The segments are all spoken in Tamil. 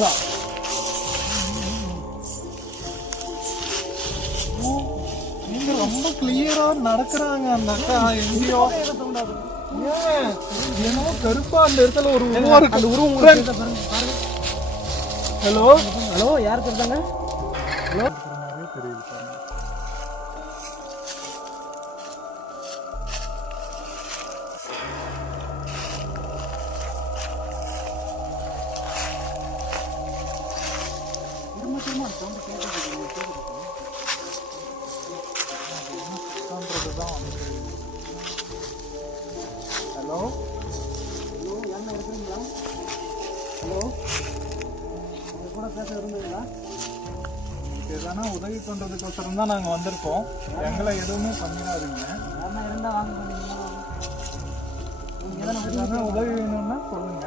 இருக்கீங்களா? நீங்க ரொம்ப கிளியரா நடக்கிறாங்க. அந்த அக்கா எங்கேயோ என்னமோ கருப்பா அந்த இடத்துல ஒரு உருவம் இருக்கு. அந்த உருவம் ஹலோ ஹலோ யார் இருக்காங்க? ஹலோ தெரியுது. ஹலோ ஹலோ யாருன்னா இருக்கிறீங்களா? ஹலோ உங்க கூட பேச இருந்தீங்களா? எதனா உதவி பண்றதுக்கோசரம் தான் நாங்கள் வந்திருக்கோம். எங்களை எதுவுமே பண்ணிடாதீங்க. யாருன்னா இருந்தால் வாங்க பண்ணீங்கன்னா எதனா உதவி வேணும்னா சொல்லுங்க.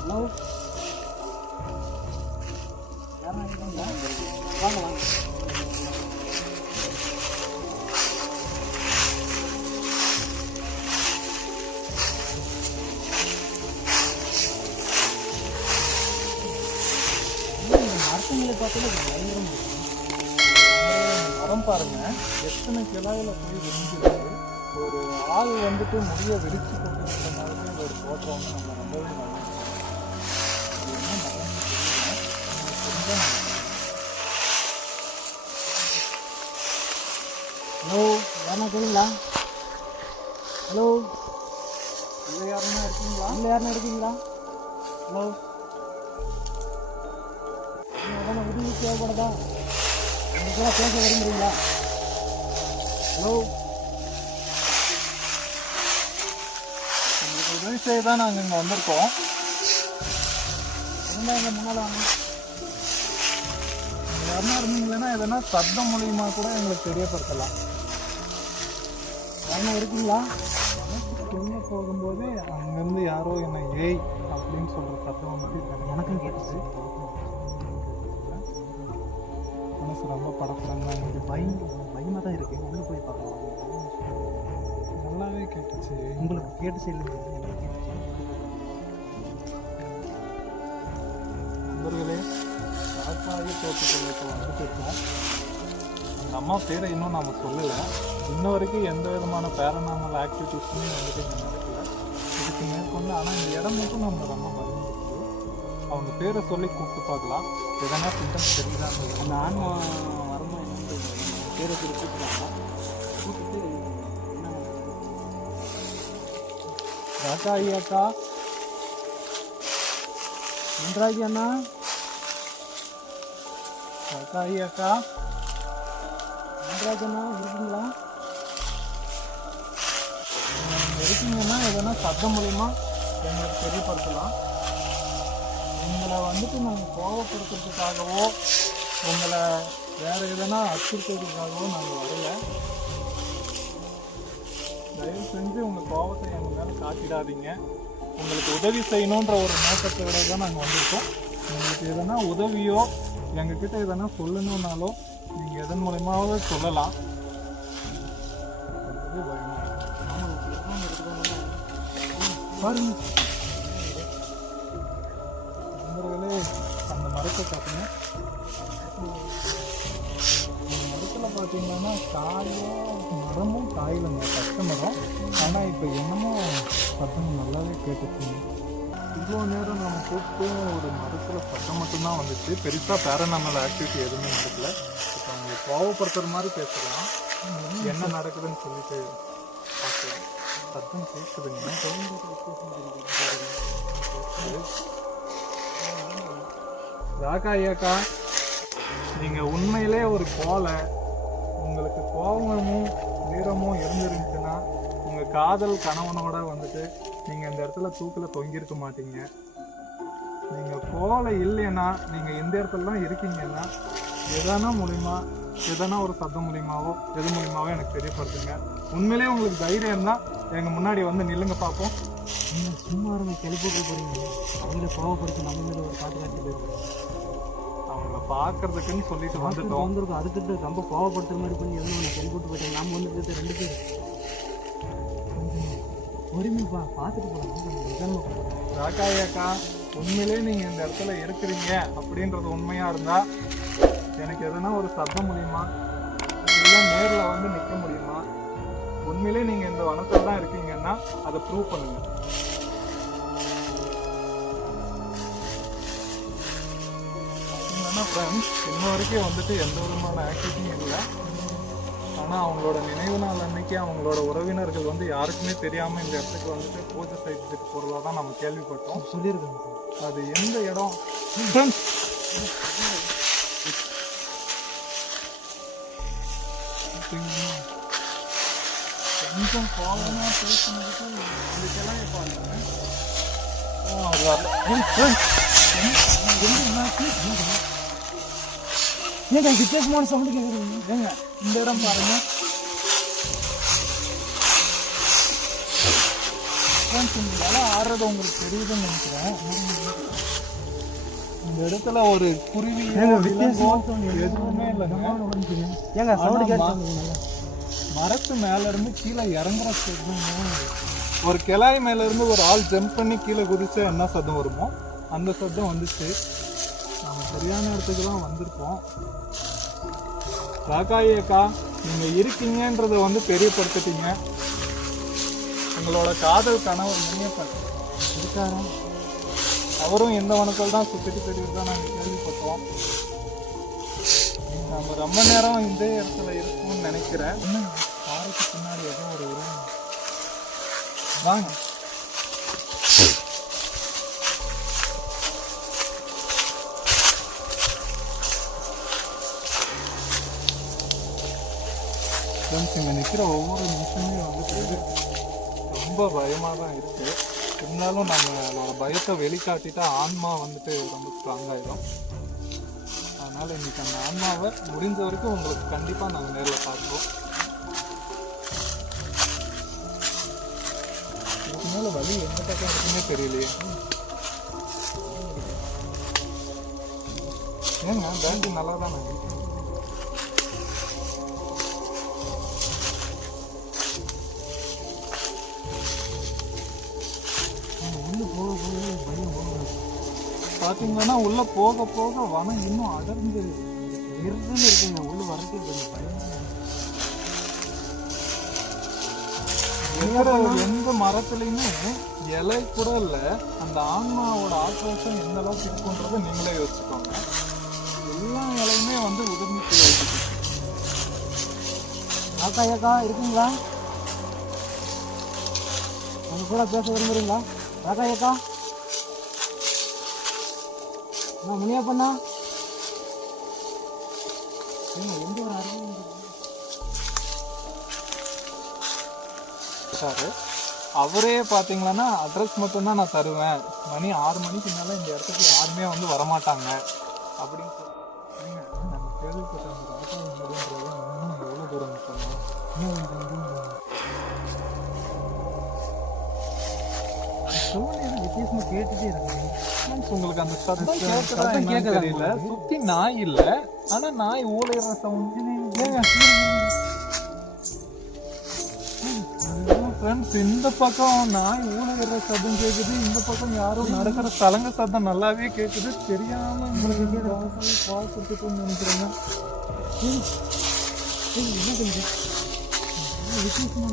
ஹலோ யாருன்னா இருக்கீங்களா? வாங்க வாங்க. மரத்துங்களை பார்த்தீங்கன்னா மரம் பாருங்க, எத்தனை கிளையில போய் விரிஞ்சிருக்கு. ஒரு ஆள் வந்துட்டு முடிய விரிச்சு கொண்டிருக்கிற மாதிரி ஒரு தோற்றம் வந்து நம்ம ரொம்பவே நல்லா என்ன மரம் தெரியல. ஹலோ யாருன்னா தெரியுங்களா? ஹலோ இல்லை யாருன்னா இருக்கீங்களா? இல்லை யாருன்னா இருக்கீங்களா? ஹலோ எதனா உதவி தேவைப்படுதா? உங்கள் கூட பேச விரும்புகிறீங்களா? ஹலோ உங்களுக்கு உதவி செய்ய தான் நாங்கள் இங்கே வந்திருக்கோம். இருந்தால் எங்கள் முன்னால் வாங்க. நீங்கள் யாருன்னா இருந்தீங்கன்னா எதனா சப்தம் மூலியமாக கூட எங்களுக்கு தெரியப்படுத்தலாம். யாருன்னா இருக்கீங்களா? உள்ளே போகும்போதே அங்கேருந்து யாரோ என்னை ஏய் அப்படின்னு சொல்கிற சத்தம் வந்து எனக்கும் கேட்டுச்சு. மனசு ரொம்ப படப்படங்க. பயமாக தான் இருக்குது. உள்ளே போய் பார்க்கலாம். நல்லாவே கேட்டுச்சு. உங்களுக்கு கேட்டுச்சு இல்லைங்க? எனக்கு கேட்டுச்சு. நண்பர்களே, காக்காயி தோட்டத்தில் இப்போ வந்துட்டு இருக்கோம். அந்த அம்மா பேரை இன்னும் நாம் சொல்லலை. இன்ன வரைக்கும் எந்த விதமான பேரநார்மல் ஆக்டிவிட்டீஸுமே வந்துட்டு இங்கே நடக்கல. இதுக்கு மேற்கொண்டு ஆனால் இந்த இடம் மட்டும் நம்ம ரொம்ப பயந்துருக்கு. அவங்க பேரை சொல்லி கூப்பிட்டு பார்க்கலாம். எதனா சிம்டம்ஸ் தெரியுதான்னு. அந்த ஆன்மா வரமா என்னன்னு பேரை சொல்லி கூப்பிட்டாங்க. கூப்பிட்டு காக்காயி அக்கா, நன்றாகி அண்ணா, காக்காயி அக்கா, நன்றாகி அண்ணா இருக்கீங்களா? நீங்கள் இருக்கீங்கன்னா எதனா சத்தம் மூலிமா எங்களுக்கு தெரியப்படுத்தலாம். உங்களை வந்துட்டு நாங்கள் கோபப்படுத்துறதுக்காகவோ உங்களை வேறு எதனா அச்சுறுத்துறதுக்காகவோ நாங்கள் வரல. தயவு செஞ்சு உங்கள் கோபத்தை எங்கள் மேலே காட்டிடாதீங்க. உங்களுக்கு உதவி செய்யணுன்ற ஒரு நோக்கத்தோட தான் நாங்கள் வந்திருக்கோம். உங்களுக்கு எதனா உதவியோ எங்ககிட்ட எதனா சொல்லணுன்னாலோ நீங்கள் எதன் மூலயமாவது சொல்லலாம். பாருங்க நண்பர்களே, அந்த மரத்தை பார்த்தீங்க. அந்த மரத்தில் பார்த்தீங்கன்னா காயும் மரமும் காயிலுங்க, பச்சை மரம். ஆனால் இப்போ என்னமோ சத்தம் நல்லாவே கேட்டுச்சுங்க. இவ்வளோ நேரம் நம்ம கூப்பிட்டும் ஒரு மரத்தில் சத்தம் மட்டும்தான் வந்துச்சு. பெருசாக பேரநார்மல் ஆக்டிவிட்டி எதுவுமே நடக்கல. இப்போ அவங்க கோவப்படுத்துகிற மாதிரி பேசலாம். என்ன நடக்குதுன்னு சொல்லிட்டு பார்க்கலாம். சத்தம் கேட்குதுங்க. ராகாயக்கா, நீங்கள் உண்மையிலே ஒரு கோலை, உங்களுக்கு கோபமும் வீரமும் இருந்துருந்துச்சுன்னா உங்கள் காதல் கணவனோட வந்துட்டு நீங்கள் இந்த இடத்துல தூக்கில் தொங்கியிருக்க மாட்டீங்க. நீங்கள் கோலை இல்லைன்னா நீங்கள் இந்த இடத்துல தான் இருக்கீங்கன்னா எதனா மூலிமா எதனா ஒரு சத்தம் மூலியமாவோ எது மூலியமாவோ எனக்கு தெரியப்படுத்துங்க. உண்மையிலேயே உங்களுக்கு தைரியம் இருந்தால் எங்கள் முன்னாடி வந்து நில்லுங்க பார்ப்போம். நீங்கள் சும்மா இருங்க, கெளிப்போட்டு போகிறீங்க. அவங்கள கோவப்படுத்தி நம்ம மேலே ஒரு பாட்டு காட்டி போயிருக்கோம். அவங்கள பார்க்கறதுக்குன்னு சொல்லிட்டு வந்துட்டோம். வந்துருக்கோம். அதுக்கிட்ட ரொம்ப கோவப்படுத்துற மாதிரி பண்ணி எதுவும் ஒன்று கெளிப்போட்டு போயிட்டாங்க. நாம் வந்துட்டு 2 பேர் பொறுமைப்பா பார்த்துட்டு போகலாம். ராகாயக்கா, உண்மையிலே நீங்கள் இந்த இடத்துல இருக்கிறீங்க அப்படின்றது உண்மையாக இருந்தால் எனக்கு எதுனா ஒரு சத்தம் முடியுமா, இல்லை நேரில் வந்து நிற்க முடியுமா? உண்மையிலே நீங்கள் இந்த வனத்தில் தான் இருக்கீங்கன்னா அதை ப்ரூவ் பண்ணுங்க. பார்த்தீங்கன்னா ஃப்ரெண்ட்ஸ், இன்ன வரைக்கும் வந்துட்டு எந்த விதமான ஆக்டிவிட்டியும் இல்லை. ஆனால் அவங்களோட நினைவு நாள் அன்னைக்கு அவங்களோட உறவினர்கள் வந்து யாருக்குமே தெரியாமல் இந்த இடத்துக்கு வந்துட்டு பூஜை செய்துட்டு போகிறதா தான் நம்ம கேள்விப்பட்டோம். சொல்லியிருக்காங்க சார். அது எந்த இடம் ஃப்ரெண்ட்ஸ்? கொஞ்சம் கோபமாக பேசுனதுக்கு இந்த கிளையை பாருங்க. ஏங்க வித்தியாசமான சவுண்டு கேட்குறீங்க. ஏங்க இந்த இடம் பாருங்க. இந்த இலை ஆடுறது உங்களுக்கு தெரியுதுன்னு நினைக்கிறேன். இந்த இடத்துல ஒரு குருவி எதுவுமே இல்லைங்க. ஏங்க சவுண்டு கேட்டு மரத்து மேல இருந்து கீழே இறங்குற சத்தம், ஒரு கிளாய் மேல இருந்து ஒரு ஆள் ஜம்ப் பண்ணி கீழே குதிச்சா என்ன சத்தம் வருமோ அந்த சத்தம் வந்துச்சு. நம்ம சரியான இடத்துக்கு தான் வந்திருக்கோம். ராக்காயக்கா, நீங்க இருக்கீங்கன்றத வந்து தெரியப்படுத்திட்டீங்க. உங்களோட காதல் கணவர் முனியப்பன் இருக்காரா? அவரும் இந்த வனத்தில் தான் சுத்திட்டு தெரியுறதா நாங்கள் கேள்விப்பட்டோம். நம்ம ரொம்ப நேரம் இந்த இடத்துல இருக்கும்னு நினைக்கிறேன். காருக்கு பின்னாடி ஏதோ ஒரு உருவம். வாங்க. இங்கே நிற்கிற ஒவ்வொரு நிமிஷமே வந்துட்டு ரொம்ப பயமாக தான் இருக்குது. இருந்தாலும் நம்மளோட பயத்தை வெளிக்காட்டிட்டா ஆன்மா வந்துட்டு ரொம்ப ஸ்ட்ராங் ஆகிடும். அதனால் இன்றைக்கி அந்த ஆன்மாவை முடிஞ்ச வரைக்கும் உங்களுக்கு கண்டிப்பாக நாங்கள் நேரில் பார்க்குறோம். இதுக்கு மேலே வழி எந்த பக்கம் இருக்குன்னே தெரியலையே. ஏங்க பேங்க் நல்லா தான் இருக்கு. பார்த்தீங்கன்னா உள்ள போக போக வனம் இன்னும் அடர்ந்து இருக்குன்னு இருக்குங்க. உள்ள வரக்கு கொஞ்சம் பயம். எந்த மரத்துலையுமே இலை கூட இல்லை. அந்த ஆன்மாவோட ஆக்ரோஷம் எந்த அளவுக்கு இருக்குன்றதை நீங்களே யோசிச்சுக்கோங்க. எல்லா இலையுமே வந்து உதிர்ந்து வைக்குது. ராக்கா ஏக்கா இருக்குங்களா? உங்க கூட பேச விரும்புறீங்களா? ராக்கா ஏக்கா, நான் முனியப்பண்ணா எந்த ஒரு அறிவு சார். அவரே பார்த்தீங்கன்னா அட்ரஸ் மட்டும்தான் நான் தருவேன், மணி 6 மணிக்கு மேலே இந்த இடத்துக்கு யாருமே வந்து வரமாட்டாங்க அப்படின்னு சொல்லி நம்ம கேள்விப்பட்ட அந்த ராஜா என்பதுன்றது இன்னும் எவ்வளோ தூரம் சொன்னோம். வித்தியாசமாக கேட்டுட்டே இருக்காங்க. உங்களுக்கு அந்த சத்தம் தெரியல. சுத்தி நாய் இல்ல, ஆனா நாய் ஊழையிற சவுண்ட். ஃப்ரெண்ட்ஸ், இந்த பக்கம் நாய் ஊழையிற சத்தம் கேக்குது, இந்த பக்கம் யாரும் நடக்கிற தலங்க சத்தம் நல்லாவே கேக்குது. தெரியாம உங்களுக்கு கால் கொடுத்துட்டு நினைக்கிறேங்க. என்ன பண்ணுது? வித்தியாசமான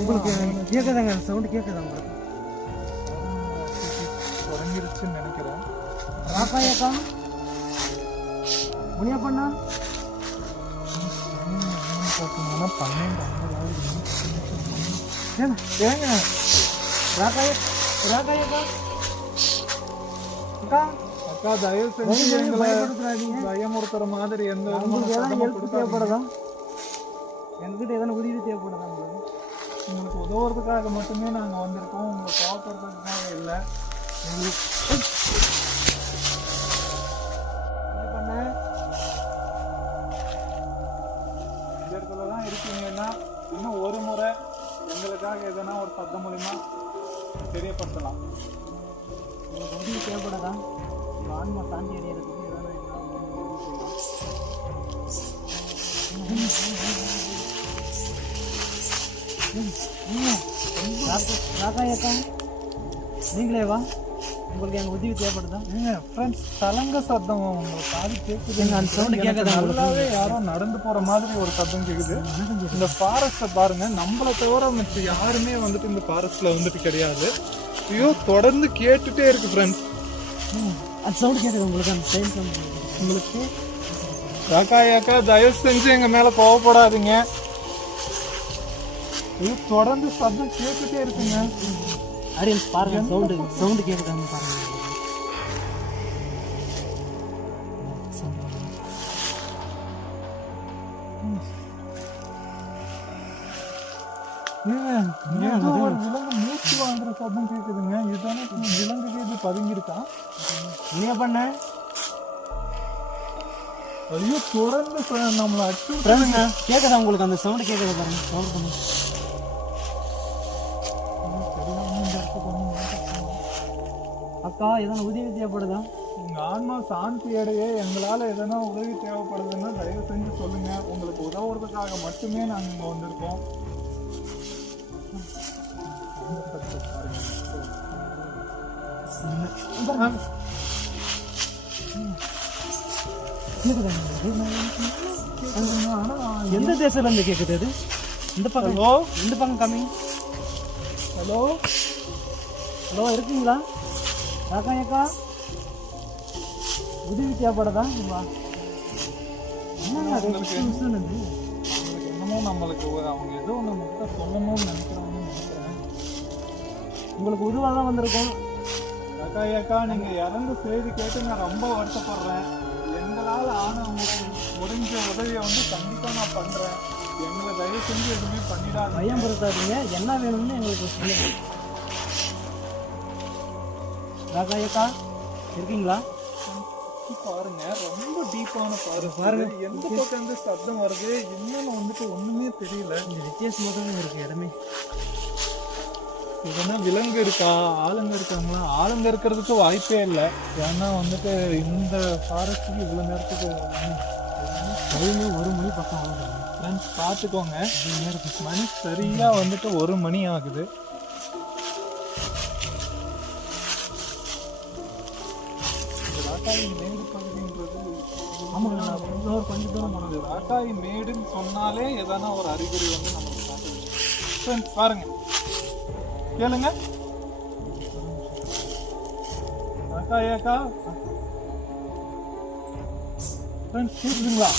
உங்களுக்கு கேட்குதாங்க? சவுண்டு கேட்குதா உங்களுக்கு? தொடங்கிருச்சுன்னு நினைக்கிறேன். ராக்கா ஏக்கா, முனியப்பண்ணா பார்த்தீங்கன்னா 12 ஏங்க ராக்கா ராக்கா ஏக்கா அக்கா அக்கா, தயவு செஞ்சு பயமுறுத்துற மாதிரி எந்த ஹெல்ப் தேவைப்படுதா? எங்ககிட்ட எதனா உதவி தேவைப்படுதா? உங்களுக்கு உதவுறதுக்காக மட்டுமே நாங்கள் வந்திருக்கோம், உங்களை கோவப்படுறதுக்காக இல்லை. பண்ண இந்த இடத்துல தான் இருக்கீங்கன்னா இன்னும் ஒரு முறை எங்களுக்காக எதனா ஒரு சத்தம் மூலிமா தெரியப்படுத்தலாம். உதவி தேவைப்படாதா? உங்கள் ஆன்மா சாந்தி அடையிறதுக்கு ஏதாவது ராகாயக்கா நீங்களே வா, உங்களுக்கு எங்கள் உதவி தேவைப்படுதா? ஃப்ரெண்ட்ஸ் சலங்க சத்தம் உங்களை காது கேட்குது. அந்த சவுண்டு கேட்காதா? நல்லாவே யாரோ நடந்து போகிற மாதிரி ஒரு சத்தம் கேட்குது. இந்த ஃபாரஸ்ட்டை பாருங்க, நம்மளை தவிர மற்ற யாருமே வந்துட்டு இந்த ஃபாரஸ்ட்டில் வந்துட்டு கிடையாது. ஐயோ தொடர்ந்து கேட்டுட்டே இருக்கு ஃப்ரெண்ட்ஸ். அந்த சவுண்டு கேட்குது உங்களுக்கு? அந்த டைம் சவுண்டு உங்களுக்கு ராக்காயாக்கா தயவு செஞ்சு எங்கள் மேலே கோவப்படாதீங்க. ஐயோ தொடர்ந்து சத்தம் கேட்டுட்டே இருக்குங்க. அரியன் பாருங்க, சவுண்டு கேட்குதாங்க பாருங்க. ஏதோ ஒரு விலங்கு மூச்சு வாங்குற சத்தம் கேட்குதுங்க. இதுதானே விலங்குக்கு இது பதுங்கிருக்கா? என்ன பண்ண? ஐயோ தொடர்ந்து நம்மளை அச்சு கேட்குதா உங்களுக்கு? அந்த சவுண்டு கேட்குதா பாருங்க. சவுண்ட் பண்ணு. அக்கா எதனா உதவி தேவைப்படுதா? உங்கள் ஆன்மா சாந்தி அடைய எங்களால் எதனா உதவி தேவைப்படுதுன்னா தயவு செஞ்சு சொல்லுங்கள். உங்களுக்கு உதவுறதுக்காக மட்டுமே நாங்கள் இங்கே வந்திருக்கோம். எந்த தேசத்துல இருந்து கேட்குது அது? இந்த பக்கம். ஹலோ, இந்த பக்கம் கம்மி. ஹலோ ஹலோ, இருக்கீங்களா? ராக்காயக்கா உதவி தேவைப்படுதா? என்னங்க அது? என்னமோ நம்மளுக்கு அவங்க ஏதோ நம்மகிட்ட சொல்லணும்னு நினைக்கிறாங்கன்னு நினைக்கிறேன். உங்களுக்கு உதவாக தான் வந்திருக்கோம். ராக்காயாக்கா நீங்கள் இறந்து செய்தி கேட்டு நான் ரொம்ப வருத்தப்படுறேன். எங்களால் ஆன உங்களுக்கு முடிஞ்ச உதவியை வந்து கண்டிப்பாக நான் பண்ணுறேன். எங்களை தயவு செஞ்சு எதுவுமே பண்ணிடாது. பயம் படுத்தாதீங்க. என்ன வேணும்னு எங்களுக்கு சொல்லுங்க. ராகாயக்கா இருக்கீங்களா? பாருங்க, ரொம்ப டீப்பான பாருங்க. எந்த பக்கம் இருந்து சத்தம் வருது என்னன்னு வந்துட்டு ஒண்ணுமே தெரியல. இந்த வித்தியாசமாக தான் இருக்கு இடமே. இதுனா விலங்கு இருக்கா, ஆளுங்க இருக்காங்களா? ஆளுங்க இருக்கிறதுக்கு வாய்ப்பே இல்லை. ஏன்னா வந்துட்டு இந்த ஃபாரஸ்ட்டுக்கு இவ்வளோ நேரத்துக்கு டைமு 1 மணி பக்கம் ஆகுது. ஃப்ரெண்ட்ஸ் பார்த்துக்கோங்க, மணி சரியாக வந்துட்டு 1 மணி ஆகுது. ராக்காயி மேடு பகுதின்றது ஆமாங்க, நான் கொஞ்சம் தூரம் போனது. ராக்காயி மேடுன்னு சொன்னாலே எதனா ஒரு அறிகுறி வந்து நமக்கு காட்டுது. ஃப்ரெண்ட்ஸ் பாருங்க, கேளுங்க. ராக்காயாக்கா ஃப்ரெண்ட்ஸ் கேட்குதுங்களா?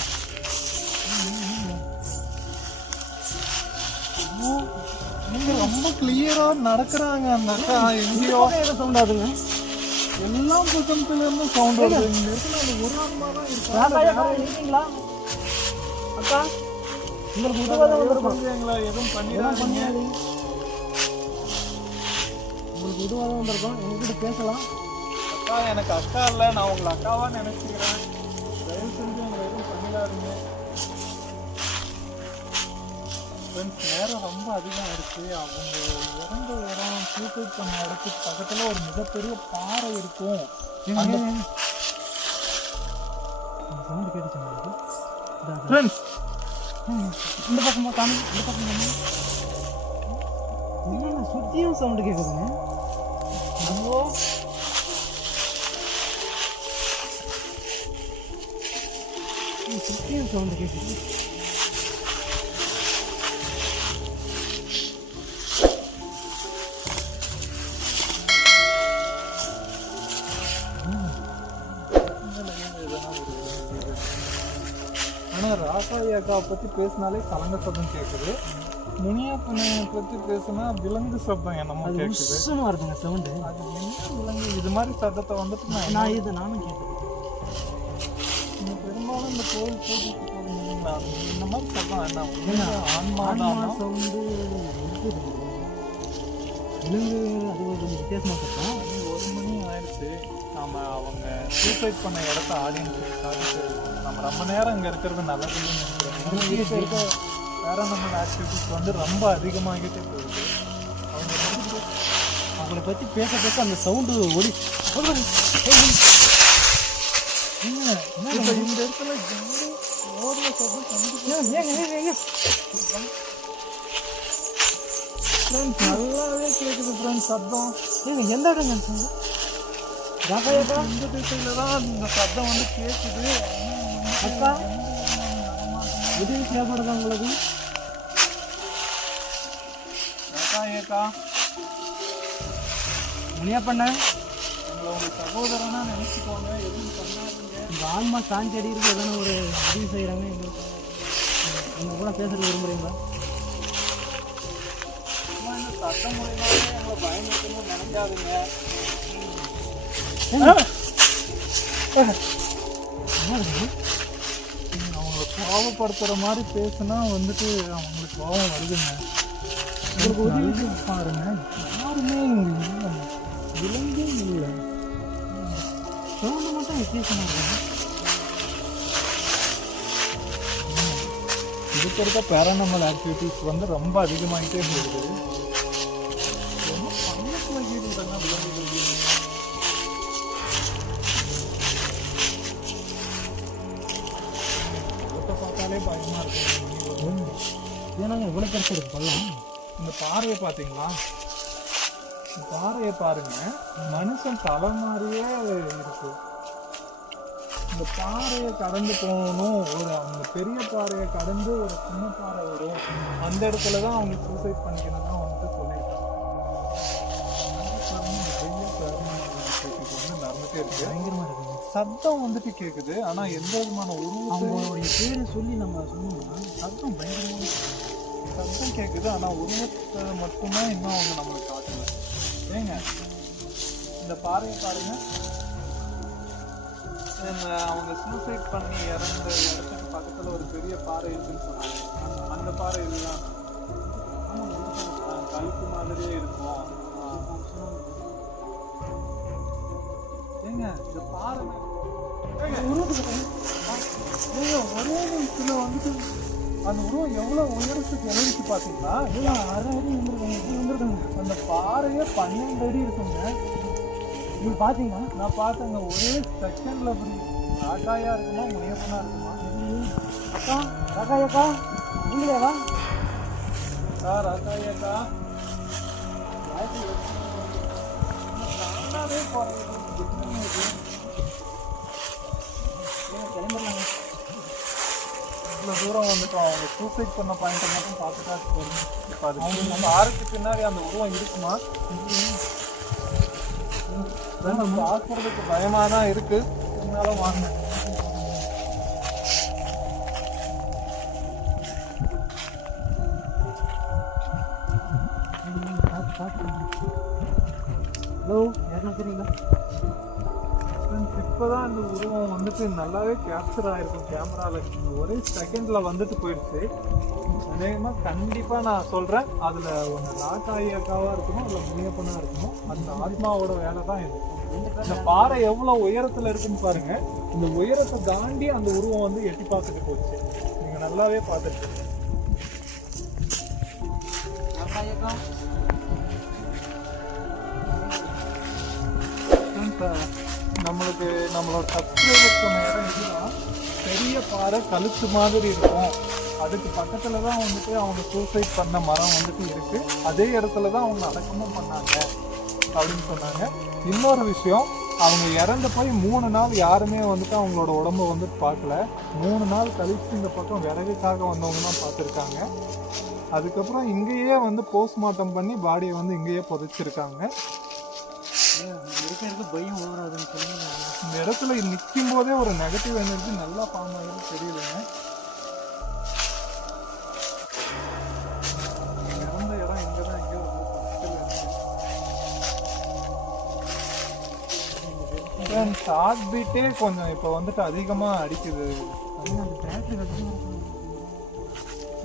நீங்க ரொம்ப கிளியரா நடக்கிறாங்க. அந்த அக்கா எங்கேயோ சவுண்ட் ஆகுதுங்க. எல்லா பக்கத்துல இருந்து சவுண்ட் வருது. இங்க இருக்கிற அந்த ஒரு ஆன்மா தான் இருக்கு. இருக்கீங்களா அக்கா? உங்களுக்கு உதவாக வந்திருக்கோம். எங்களை எதுவும் பண்ணிடாதீங்க. உங்களுக்கு உதவாக வந்திருக்கோம். எங்ககிட்ட பேசலாம். அக்கா எனக்கு அக்கா இல்லை, நான் உங்களை அக்காவா நினைச்சுக்கிறேன். தயவு செஞ்சு எங்களை எதுவும் பண்ணிடாதீங்க. ஃப்ரெண்ட்ஸ் நேரம் ரொம்ப அதிகம் ஆயிடுச்சு. அவங்க இறந்த இடம் சூசைட் பண்ண இடத்துக்கு பக்கத்தில் ஒரு மிகப்பெரிய பாறை இருக்கும். சவுண்டு கேட்டுச்சு ஃப்ரெண்ட்ஸ். இந்த பக்கமாக காமி, இந்த பக்கம் காமி. என்னென்ன சுற்றியும் சவுண்டு கேட்குதுங்க. சுற்றியும் சவுண்டு கேட்குது. ஆனால் ராக்காயாக்காவை பற்றி பேசினாலே சலங்க சத்தம் கேட்குது. முனியப்பனை பற்றி பேசுனா விலங்கு சத்தம் என்னமோ கேட்குது. சும்மா இருக்குங்க சவுண்டு. அது என்ன விலங்கு? இது மாதிரி சத்தத்தை வந்துட்டு நானும் கேட்குறேன். பெரும்பாலும் இந்த கோயில் போட்டிட்டு போகிறீங்களா? இந்த மாதிரி சத்தம் என்ன? ஆன்மா சவுண்டு இருக்குது. விலங்கு அது ஒரு வித்தியாசமாக சத்தம். 1 மணி ஆயிடுச்சு. நாம் அவங்க சூசைட் பண்ண இடத்த ஆடியன்ஸுக்கு காட்டிட்டு நம்ம ரொம்ப நேரம் இங்கே இருக்கிறது நல்லதுன்னு நினைக்கிறேன். பேரானமல் ஆக்டிவிட்டிஸ் வந்து ரொம்ப அதிகமாகிட்டே போகுது. அவங்கள பற்றி பேச அந்த சவுண்டு ஒலி இப்ப இந்த இடத்துல ஓடுற சத்தம் ஃப்ரெண்ட்ஸ் நல்லாவே கேட்குது ஃப்ரெண்ட்ஸ் சத்தம். எந்த இடங்க இந்த திசையில தான் இந்த சத்தம் வந்து கேட்குது. அக்கா உதவி தேவைப்படுதா உங்களுக்கு? ஏக்கா முனியப்பண்ண உங்களை உங்க சகோதரனா நினைச்சுக்கோங்க, எதுவும் பண்ணாதீங்க. இந்த ஆன்மா சாந்தி அடி இருக்கு, எதனா ஒரு உதவி செய்கிறாங்க. எங்களுக்கு உங்க கூட பேசுறது விரும்புகிறீங்களா? சும்மா இந்த சத்தம் மூலியமாவே உங்களை பயன்படுத்தணும்னு நினைக்காதீங்க. அவங்கள கோபப்படுத்துற மாதிரி பேசுனா வந்துட்டு அவங்களுக்கு கோபம் வருதுங்க. உங்களுக்கு உதவி பாருங்க, யாருமே இங்க இல்லை, விலங்கே இல்லை. சவுண்டு மட்டும் வித்தியாசமாக இருக்கும். இதுக்கு இருக்க பேரானமல் ஆக்டிவிட்டிஸ் வந்து ரொம்ப அதிகமாகிட்டே போகுது. ரொம்ப பள்ளத்தில் கீழ்தான் விலங்குகள். பார்த்தாலே பயமா இருக்கு. ஏன்னாங்க எவ்வளோ பெருசு இருக்கு பள்ளம். இந்த பாறையை பார்த்தீங்களா? இந்த பாறையை பாருங்க, மனுஷன் தலை மாதிரியே இருக்கு. இந்த பாறையை கடந்து போகணும், அந்த பெரிய பாறையை கடந்து ஒரு சின்ன பாறை வரும், அந்த இடத்துல தான் அவங்க சூசைட் பண்ணிக்கணும் தான் வந்துட்டு சொல்லியிருக்காங்க. வந்து நடந்துட்டே இருக்கு, பயங்கரமாக இருக்குது. சத்தம் வந்துட்டு கேட்குது. ஆனா எந்த விதமான அவங்களுடைய பேரை சொல்லி நம்ம சொன்னோம்னா சத்தம் பயங்கரமாக சத்தம் கேட்குது. ஆனா உருவத்தை மட்டும்தான் இன்னும் அவங்க நம்மளுக்கு காட்டல. ஏங்க இந்த பாறையை பாருங்க, அவங்க சூசைட் பண்ணி இறந்த இடத்துக்கு பக்கத்துல ஒரு பெரிய பாறை இருக்குன்னு சொன்னாங்க. அந்த பாறை இதுதான் கழுத்து மாதிரியே இருக்கும். ஏங்க இந்த பாறை ஒரே நிமிஷத்துல வந்துட்டு அந்த உருவம் எவ்வளவு உயரத்துக்கு எழுதிச்சு பாத்தீங்களா? 6 அடி வந்துருக்காங்க. அந்த பாறையே 12 அடி இருக்குங்க. நீங்க பாத்தீங்களா? நான் பார்த்தேங்க. ஒரே செகண்ட்ல அப்படி ராக்காயா இருக்குமா முனியப்பனா இருக்குமா? அக்கா ராக்காயக்கா நீங்களேவா? ராக்காயாக்கா தானாவே போறது கிளம்பிடலாங்க. இவ்வளோ தூரம் வந்துட்டோம். அவங்க சூசைட் பண்ண பாயிண்ட்டை மட்டும் பார்த்துட்டா போதும். இப்போ அது அவங்க பாருக்கு பின்னாடி அந்த உருவம் இருக்குமா? பார்க்கறதுக்கு பயமாக தான் இருக்கு, இருந்தாலும் வாங்க. ஹலோ, யாருன்னா தெரியுங்களா? இப்போதான் இந்த உருவம் வந்துட்டு நல்லாவே கேப்சர் ஆகிருக்கும் கேமராவில். ஒரே செகண்டில் வந்துட்டு போயிடுச்சு. அநேகமாக கண்டிப்பாக நான் சொல்கிறேன், அதில் ஒன்று ராக்காயாக்காவாக இருக்கணும், இல்லை முனியப்பனாக இருக்கணும். அந்த ஆத்மாவோட வேலை தான் இது. இந்த பாறை எவ்வளோ உயரத்தில் இருக்குன்னு பாருங்க. இந்த உயரத்தை தாண்டி அந்த உருவம் வந்து எட்டி பார்த்துட்டு போச்சு. நீங்கள் நல்லாவே பார்த்துட்டு நம்மளோட சப்ஸ்கிரைபர் சொன்ன இடம் இதுதான். பெரிய பாறை கழுத்து மாதிரி இருக்கும், அதுக்கு பக்கத்துல தான் வந்துட்டு அவங்க சூசைட் பண்ண மரம் வந்துட்டு இருக்கு. அதே இடத்துல தான் அவங்க அடக்கமும் பண்ணாங்க அப்படின்னு சொன்னாங்க. இன்னொரு விஷயம், அவங்க இறந்து போய் 3 நாள் யாருமே வந்துட்டு அவங்களோட உடம்ப வந்துட்டு பார்க்கல. 3 நாள் கழிச்சு இந்த பக்கம் விறகுக்காக வந்தவங்க தான் பார்த்துருக்காங்க. அதுக்கப்புறம் இங்கேயே வந்து போஸ்ட்மார்ட்டம் பண்ணி பாடியை வந்து இங்கேயே புதைச்சிருக்காங்க. இருக்கிறது பயம் ஓடாதுன்னு சொல்லி இந்த இடத்துல நிற்கும் போதே ஒரு நெகட்டிவ் எனர்ஜி நல்லா ஃபார்ம் ஆகுது, தெரியலைங்க. இறந்த இடம் இங்கே தான், எங்கேயோ ஹார்ட் பீட்டே கொஞ்சம் இப்போ வந்துட்டு அதிகமாக அடிக்குது. பேட்டரி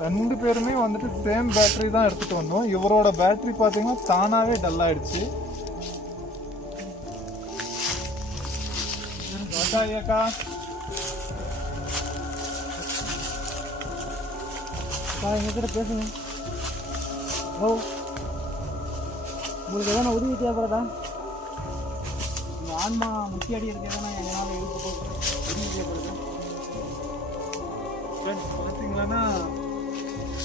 2 பேருமே வந்துட்டு சேம் பேட்டரி தான் எடுத்துகிட்டு வந்தோம். இவரோட பேட்டரி பார்த்தீங்கன்னா தானாகவே டல் ஆகிடுச்சு. அக்கா எங்ககிட்ட பேசுங்க. ஹலோ, உங்களுக்கு எதனா உதவி தேவைப்படுதா? இந்த ஆன்மா முக்கியடி இருக்கிறதுனா என்னால் இருக்க போகுது பார்த்தீங்களன்னா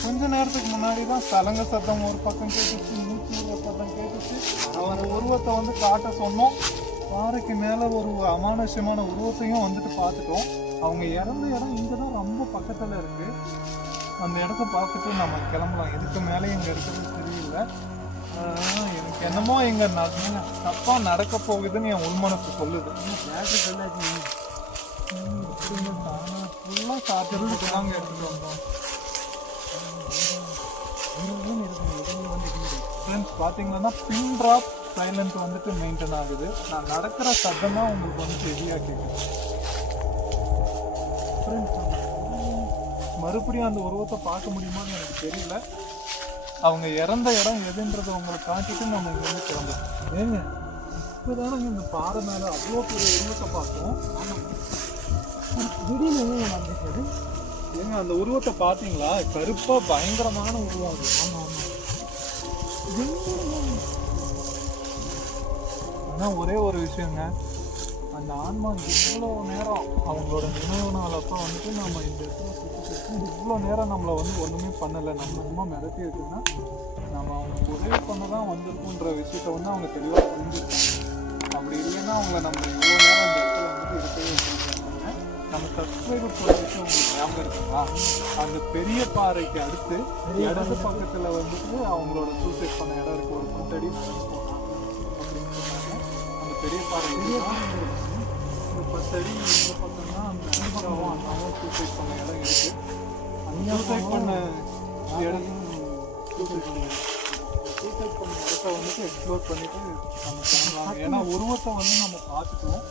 கொஞ்ச நேரத்துக்கு முன்னாடி தான் சலங்க சத்தம் ஒரு பக்கம் கேட்டுச்சு, மூச்சு விடுற சத்தம் கேட்டுச்சு. அவன் உருவத்தை வந்து காட்ட சொன்னோம். பாறைக்கு மேலே ஒரு அமானுஷ்யமான உருவத்தையும் வந்துட்டு பார்த்துட்டோம். அவங்க இறந்த இடம் இங்கே தான் ரொம்ப பக்கத்தில் இருக்கு. அந்த இடத்த பார்த்துட்டு நம்ம கிளம்பலாம். இதுக்கு மேலே இங்கே இருக்கிறது தெரியல. எனக்கு என்னமோ இங்கே தப்பாக நடக்க போகுதுன்னு என் உள்மனசு சொல்லுது. ஃபுல்லாக சார்ஜர் போட்டு தாங்க எடுத்துகிட்டு வந்தோம். ஃப்ரெண்ட்ஸ் பார்த்தீங்கன்னா பின் ட்ராப் சைலண்ட் வந்துட்டு மெயின்டைன் ஆகுது. நான் நடக்கிற சத்தம் தான் உங்களுக்கு வந்துட்டு ஹெவியாக கேட்குது. மறுபடியும் அந்த உருவத்தை பார்க்க முடியுமான்னு எனக்கு தெரியல. அவங்க இறந்த இடம் எதுன்றதை உங்களுக்கு காட்டிட்டு நம்ம இங்கே வந்து கிளம்புறோம். ஏங்க இப்போதானே இந்த பாறை மேலே அவ்வளோ பெரிய உருவத்தை பார்த்தோம். திடீர்னு நடந்துச்சு. ஏங்க அந்த உருவத்தை பார்த்தீங்களா? கருப்பா பயங்கரமான உருவம் அது. ஆனால் ஒரே ஒரு விஷயங்க, அந்த ஆன்மா இவ்வளோ நேரம் அவங்களோட நினைவு நாள் அப்போ வந்துட்டு நம்ம இந்த இடத்துல சுற்றி இவ்வளோ நேரம் நம்மளை வந்து ஒன்றுமே பண்ணலை, நம்ம ரொம்ப மிரட்டி இருக்குன்னா நம்ம அவங்களுக்கு உதவி பண்ண தான் வந்திருக்குன்ற விஷயத்த வந்து அவங்க தெளிவாக புரிஞ்சுருக்காங்க. அப்படி இல்லைன்னா அவங்கள நம்ம இவ்வளோ நேரம் அந்த இடத்துல வந்துட்டு இருக்கவே வச்சுருக்காங்க. நம்ம சப்ஸ்கிரைபர் சொல்ல விஷயம் உங்களுக்கு ஞாபகம் இருக்குங்களா? அந்த பெரிய பாறைக்கு அடுத்து இடது பக்கத்தில் வந்துட்டு அவங்களோட சூசைட் பண்ண இடம் இருக்குது. ஒரு 10 அடி நடந்து போகலாம் அப்படின்னு சொன்னாங்க. அந்த பெரிய பாறை இந்த 10 அடி இந்த பக்கம் தான் அந்த அனுபவம் அண்ணாவும் சூசைட் பண்ண இடம் இருக்குது. அந்த சூசைட் பண்ண இடம் சூசைட் பண்ண இடத்த வந்துட்டு எக்ஸ்ப்ளோர் பண்ணிட்டு நம்ம கிளம்பலாம். ஏன்னா உருவத்தை வந்து நம்ம பார்த்துக்குவோம்.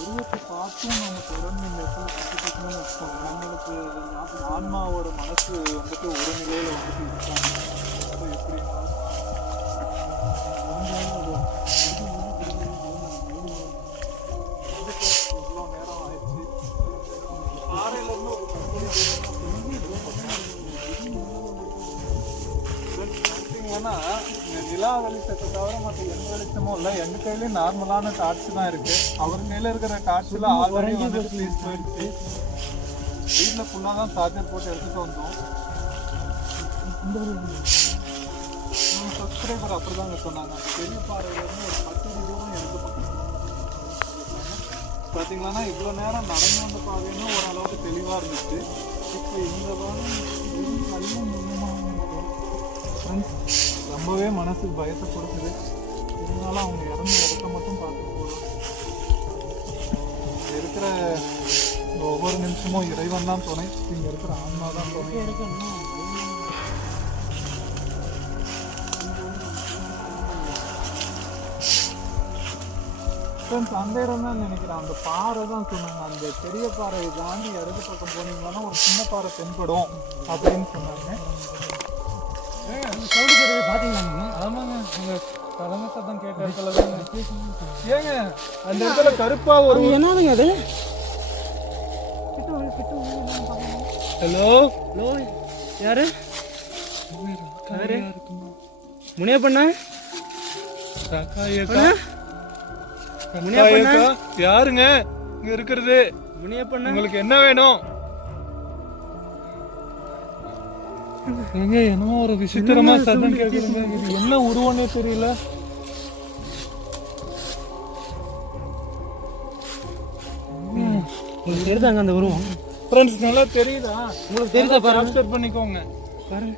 உருவத்தை பார்த்தும் நம்ம தொடர்ந்து இந்த இடத்துல கற்றுக்கணும்னு வச்சுக்கோங்க. நம்மளுக்கு ஆன்மாவோட மனசு வந்துட்டு ஒரு நிலையில் வந்துட்டு இருக்காங்க. எப்படி இவ்வளோ நேரம் ஆயிடுச்சு. பாறையிலேருந்து ஒரு பார்த்தீங்கன்னா இந்த நிலா வெளிச்சத்தை தவிர மற்ற எந்த வெளிச்சமும் இல்லை. எந்த கையிலையும் நார்மலான டார்ச் தான் இருக்கு. அவர் கையில் இருக்கிற டார்ச்சில் ஆல்ரெடி வந்து ப்ளீஸ் போயிடுச்சு. வீட்டில் ஃபுல்லாக தான் சார்ஜர் போட்டு எடுத்துகிட்டு வந்தோம். நம்ம சப்ஸ்கிரைபர் அப்படி தாங்க சொன்னாங்க. பெரிய பாறையிலேருந்து ஒரு 10 அடி தூரம் எடுத்து பார்த்தீங்கன்னா இவ்வளோ நேரம் நடந்து வந்த பாதைன்னு ஓரளவுக்கு தெளிவாக இருந்துச்சு. இப்போ இந்த வாரம் நல்ல மூலமாக ரொம்பவே மனசுக்கு பயத்தை கொடுக்குது. இருந்தாலும் அவங்க இறந்த இடத்த மட்டும் பார்த்துட்டு போகலாம். இருக்கிற ஒவ்வொரு நிமிஷமும் இறைவன் தான் துணை, இங்கே இருக்கிற ஆன்மா தான் துணை. அந்த இடம் தான் நினைக்கிறேன். அந்த பாறை தான் சொன்னாங்க. அந்த பெரிய பாறையை தாண்டி இடது பக்கம் போனீங்கன்னா ஒரு சின்ன பாறை தென்படும் அப்படின்னு சொன்னாங்க. பார்த்தீங்களா? ஆமாங்க, உங்க சலங்க சத்தம் கேட்ட இடத்துல தான் ஏங்க அந்த இடத்துல கருப்பா ஒரு என்னதுங்க அது? ஹலோ ஹலோ, யாரு யாரு? முனியப்பண்ணா? யாருங்க இங்க இருக்கிறது? முனியப்பண்ணா, உங்களுக்கு என்ன வேணும்? எங்க என்னமோ ஒரு விசித்திரமா சத்தம் கேட்குதுங்க. இது என்ன உருவம்னே தெரியல. உங்களுக்கு தெரியுதாங்க அந்த உருவம்? ஃப்ரெண்ட்ஸ் நல்லா தெரியுதா? உங்களுக்கு தெரியுதா? பாருங்க, பண்ணிக்கோங்க பாருங்க.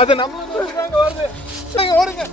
அது நம்மளுக்கு வருது. ஓடுங்க.